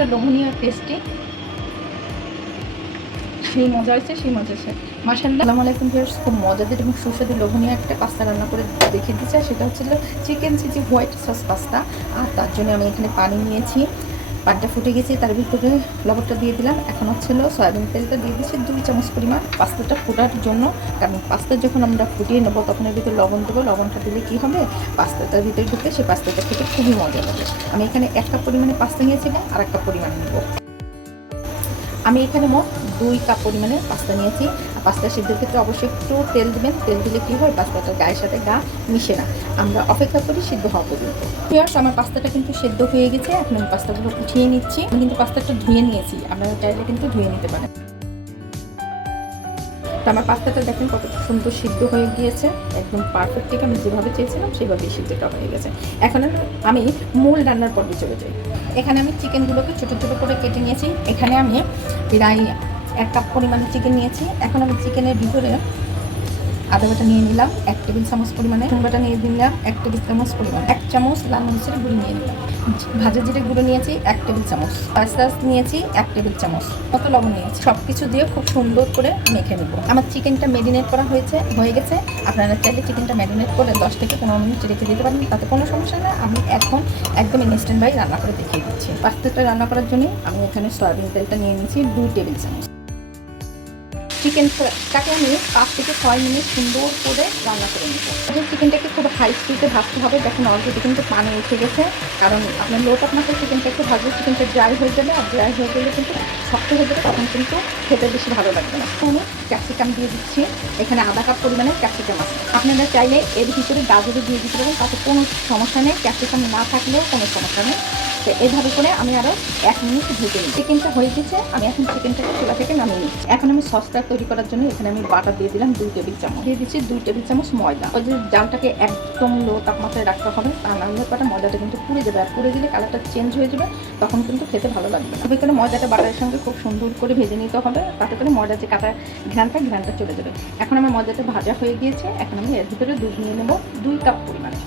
কতটা লোভনীয় টেস্টি, সেই মজা হয়েছে, সেই মজা হয়েছে মাশাআল্লাহ। আসসালামু আলাইকুম ভিউয়ার্স, খুব মজাদার এবং সুস্বাদু লোভনীয় একটা পাস্তা রান্না করে দেখিয়ে দিচ্ছি। সেটা হচ্ছিল chicken cheesy white sauce pasta. আর তার জন্য আমি এখানে পানি নিয়েছি, পানিটা ফুটে গেছে, তার ভিতরে লবণটা দিয়ে দিলাম। এখন হচ্ছিল সয়াবিন তেলটা দিয়ে দিচ্ছি 2 চামচ পরিমাণ পাস্তাটা ফোটার জন্য। কারণ পাস্তা যখন আমরা ফুটিয়ে নেবো তখন এর ভিতরে লবণ দেবো, লবণটা দিলে কী হবে, পাস্তাটার ভিতরে ঢুকতে সেই পাস্তাটা খেতে খুবই মজা লাগে। আমি এখানে 1 কাপ পরিমাণে পাস্তা নিয়েছি এবং আর 1 কাপ পরিমাণ নেব। আমি এখানে মোট 2 কাপ পরিমাণে পাস্তা নিয়েছি। আর পাস্তা সিদ্ধের ক্ষেত্রে অবশ্যই একটু তেল দেবেন, তেল দিলে কী হয়, পাস্তাটার গায়ের সাথে গা মিশে না। আমরা অপেক্ষা করি সিদ্ধ হওয়া পর্যন্ত। ভিউয়ার্স, আমার পাস্তাটা কিন্তু সিদ্ধ হয়ে গেছে। এখন আমি পাস্তাগুলো উঠিয়ে নিচ্ছি। আমি কিন্তু পাস্তাটা ধুয়ে নিয়েছি, আপনারা চাইলে কিন্তু ধুয়ে নিতে পারেন। তো আমার পাস্তাটা দেখেন কত সুন্দর সিদ্ধ হয়ে গিয়েছে, একদম পারফেক্ট, ঠিক আমি যেভাবে চেয়েছিলাম সেভাবেই সিদ্ধটা হয়ে গেছে। এখন আমি মূল রান্নার পর্বে চলে যাই। এখানে আমি চিকেনগুলোকে ছোটো ছোটো করে কেটে নিয়েছি। এখানে আমি প্রায় 1 কাপ পরিমাণে চিকেন নিয়েছি। এখন আমি চিকেনের ভিতরে আদা বাটা নিয়ে নিলাম 1 টেবিল চামচ পরিমাণে, রসুন বাটা নিয়ে দিলাম 1 টেবিল চামচ পরিমাণে, 1 চামচ লাল মরিচের গুঁড়ো নিয়ে নিলাম, ভাজা জিরে গুঁড়ো নিয়েছি 1 টেবিল চামচ, সস নিয়েছি 1 টেবিল চামচ, কত লবণ নিয়েছি। সব কিছু দিয়ে খুব সুন্দর করে মেখে নেব। আমার চিকেনটা ম্যারিনেট করা হয়ে গেছে। আপনারা চাইলে চিকেনটা ম্যারিনেট করে 10 থেকে 15 মিনিট রেখে দিতে পারেন, তাতে কোনো সমস্যা না। আমি এখন একদম ইনস্ট্যান্ট বাই রান্না করে দেখিয়ে দিচ্ছি। পাস্তাটা রান্না করার জন্য আমি এখানে সয়াবিন তেলটা নিয়ে নিয়েছি 2 টেবিল চামচ। চিকেনটাকে আমি 5 থেকে 6 মিনিট সুন্দর করে রান্না করে নেব। চিকেনটাকে খুব হাই স্পিডে ভাজতে হবে। দেখুন অলরেডি কিন্তু পানি উঠে গেছে, কারণ আপনার লো তাপমাত্রায় চিকেনটাকে ভাজলে চিকেনটা ড্রাই হয়ে যাবে, আর ড্রাই হয়ে গেলে কিন্তু শক্ত হয়ে যাবে, তখন কিন্তু খেতে বেশি ভালো লাগবে না। আমি ক্যাপসিকাম দিয়ে দিচ্ছি, এখানে আধা কাপ পরিমাণে ক্যাপসিকাম আছে। আপনারা চাইলে এর ভিতরে গাজরও দিয়ে দিতে পারেন, তাতে কোনো সমস্যা নেই, ক্যাপসিকাম না থাকলেও কোনো সমস্যা নেই। তো এইভাবে করে আমি আরও 1 মিনিট ভেজে নিই। চিকেনটা হয়ে গেছে, আমি এখন চিকেনটাকে চুলা থেকে নামিয়ে নিচ্ছি। এখন আমি সসটা তৈরি করার জন্য এখানে আমি বাটার দিয়ে দিলাম 2 টেবিল চামচ, দিয়ে দিচ্ছি 2 টেবিল চামচ ময়দা। ওই যে জালটাকে একদম লো তাপমাত্রায় রাখতে হবে, তা না হলে পরে ময়দাটা কিন্তু পুড়ে যাবে, আর পুড়ে গেলে কালারটা চেঞ্জ হয়ে যাবে, তখন কিন্তু খেতে ভালো লাগবে না। তবে করে ময়দাটা বাটারের সঙ্গে খুব সুন্দর করে ভেজে নিতে হবে, তাতে করে ময়দার যে কাটা ঘ্রাণটা চলে যাবে। এখন আমার ময়দাটা ভাজা হয়ে গিয়েছে। এখন আমি এর ভিতরে দুধ নিয়ে নেব 2 কাপ পরিমাণে।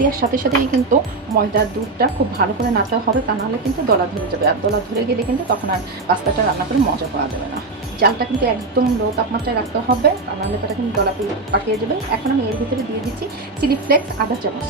দেওয়ার সাথে সাথেই কিন্তু ময়দার দুধটা খুব ভালো করে নাড়তে হবে, তা নাহলে কিন্তু দলা ধরে যাবে, আর দলা ধরে গেলে কিন্তু তখন আর পাস্তাটা রান্না করে মজা পাওয়া যাবে না। জালটা কিন্তু একদম লো তাপমাত্রায় রাখতে হবে, তা নাহলে তাটা কিন্তু দলা পাকিয়ে যাবে। এখন আমি এর ভিতরে দিয়ে দিচ্ছি চিলি ফ্লেক্স আধা চামচ,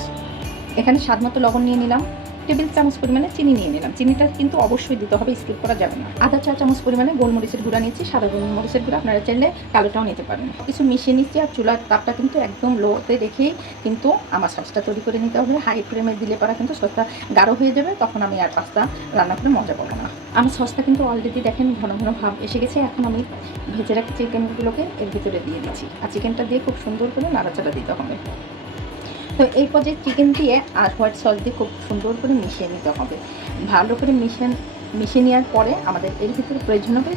এখানে স্বাদমতো লবণ নিয়ে নিলাম, টেবিল চামচ পরিমাণে চিনি নিয়ে নিলাম। চিনিটা কিন্তু অবশ্যই দিতে হবে, স্কিপ করা যাবে না। আধা চা চামচ পরিমাণে গোলমরিচের গুঁড়া নিয়েছি, সাদা গোলমরিচের গুঁড়া, আপনারা চাইলে কালোটাও নিতে পারেন। কিছু মিশিয়ে নিচ্ছি, আর চুলার তাপটা কিন্তু একদম লোতে রেখেই কিন্তু আমার সসটা তৈরি করে নিতে হবে। হাই ফ্লেমে দিলে পরে কিন্তু সসটা গাঢ় হয়ে যাবে, তখন আমি আর পাস্তা রান্না করে মজা পাবো না। আমার সসটা কিন্তু অলরেডি দেখেন ঘন ঘন ভাব এসে গেছে। এখন আমি ভেজে রাখি চিকেনগুলোকে এর ভিতরে দিয়ে দিচ্ছি, আর চিকেনটা দিয়ে খুব সুন্দর করে নাড়াচাড়া দিতে হবে। তো এই পর্যায়ে চিকেন দিয়ে আর হোয়াইট সস দিয়ে খুব সুন্দর করে মিশিয়ে নিতে হবে। ভালো করে মিশিয়ে নেওয়ার পরে আমাদের এর ভিতরে প্রয়োজন হবে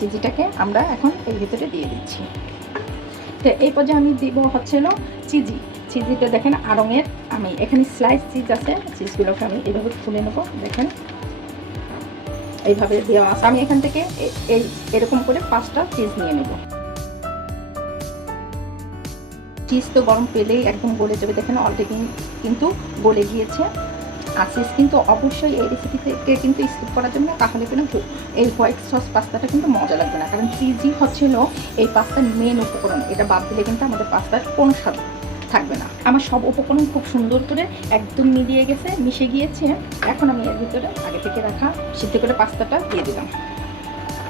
চিজিটাকে আমরা এখন এর ভিতরে দিয়ে দিচ্ছি। তো এই পর্যায়ে আমি দিব হচ্ছিল চিজিটা দেখেন আড়ঙের, আমি এখানে স্লাইস চিজ আছে, চিজগুলোকে আমি এইভাবে খুলে নেবো। দেখেন এইভাবে দেওয়া আছে। আমি এখান থেকে এরকম করে 5টা চিজ নিয়ে নেব। চিজ তো গরম পেলেই একদম গলে যাবে, দেখেন অলরেডি কিন্তু গলে গিয়েছে। আর চিজ কিন্তু অবশ্যই এই রেসিপিতে কিন্তু স্কিপ করার জন্য, তাহলে কিন্তু এই হোয়াইট সস পাস্তাটা কিন্তু মজা লাগবে না, কারণ চিজই হচ্ছিল এই পাস্তার মেন উপকরণ। এটা বাদ দিলে কিন্তু আমাদের পাস্তার কোনো স্বাদ থাকবে না। আমার সব উপকরণ খুব সুন্দর করে একদম মিশে গিয়েছে। এখন আমি এর ভিতরে আগে থেকে রাখা সিদ্ধ করে পাস্তাটা দিয়ে দিলাম।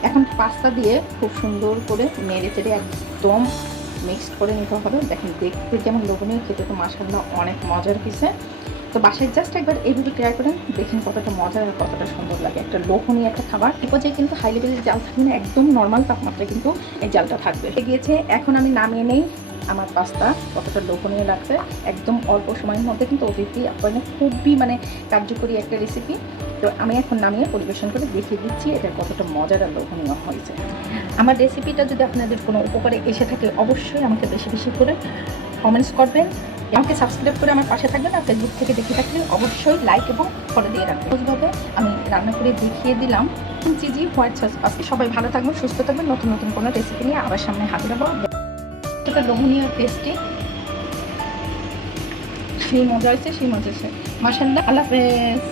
এখন পাস্তা দিয়ে খুব সুন্দর করে নেড়ে চেড়ে একদম মিক্সড করে নিতে হবে। দেখেন দেখতে যেমন লোভনীয়, খেতে তো মাশাআল্লাহ অনেক মজার হয়েছে। তো বাসায় জাস্ট একবার এইভাবে ট্রাই করেন, দেখেন কতটা মজার আর কতটা সুন্দর লাগে। একটা লোভনীয় একটা খাবার। এই পর্যায়ে কিন্তু হাই লেভেলের জাল থাকবে না, একদম নর্মাল তাপমাত্রায় কিন্তু এই জালটা থাকবে। গিয়েছে, এখন আমি নামিয়ে নেই। আমার পাস্তা কতটা লোভনীয় লাগছে, একদম অল্প সময়ের মধ্যে কিন্তু অতিথি আপনার খুবই কার্যকরী একটা রেসিপি। তো আমি এখন নামিয়ে পরিবেশন করে দেখিয়ে দিচ্ছি এটা কতটা মজার আর লোভনীয় হয়েছে। আমার রেসিপিটা যদি আপনাদের কোনো উপকারে এসে থাকে, অবশ্যই আমাকে বেশি বেশি করে কমেন্টস করবেন, আমাকে সাবস্ক্রাইব করে আমার পাশে থাকবেন। আর ফেসবুক থেকে দেখে থাকলে অবশ্যই লাইক এবং ফলো দিয়ে রাখবেন। সহজভাবে আমি রান্না করে দেখিয়ে দিলাম চিজি হোয়াইট সস পাস্তা। সবাই ভালো থাকবেন, সুস্থ থাকবেন। নতুন নতুন কোনো রেসিপি নিয়ে আবার সামনে হাজির হবো। এটা লোভনীয় টেস্টি, সেই মজা হয়েছে মাশাআল্লাহ। আল্লাহ হাফেজ।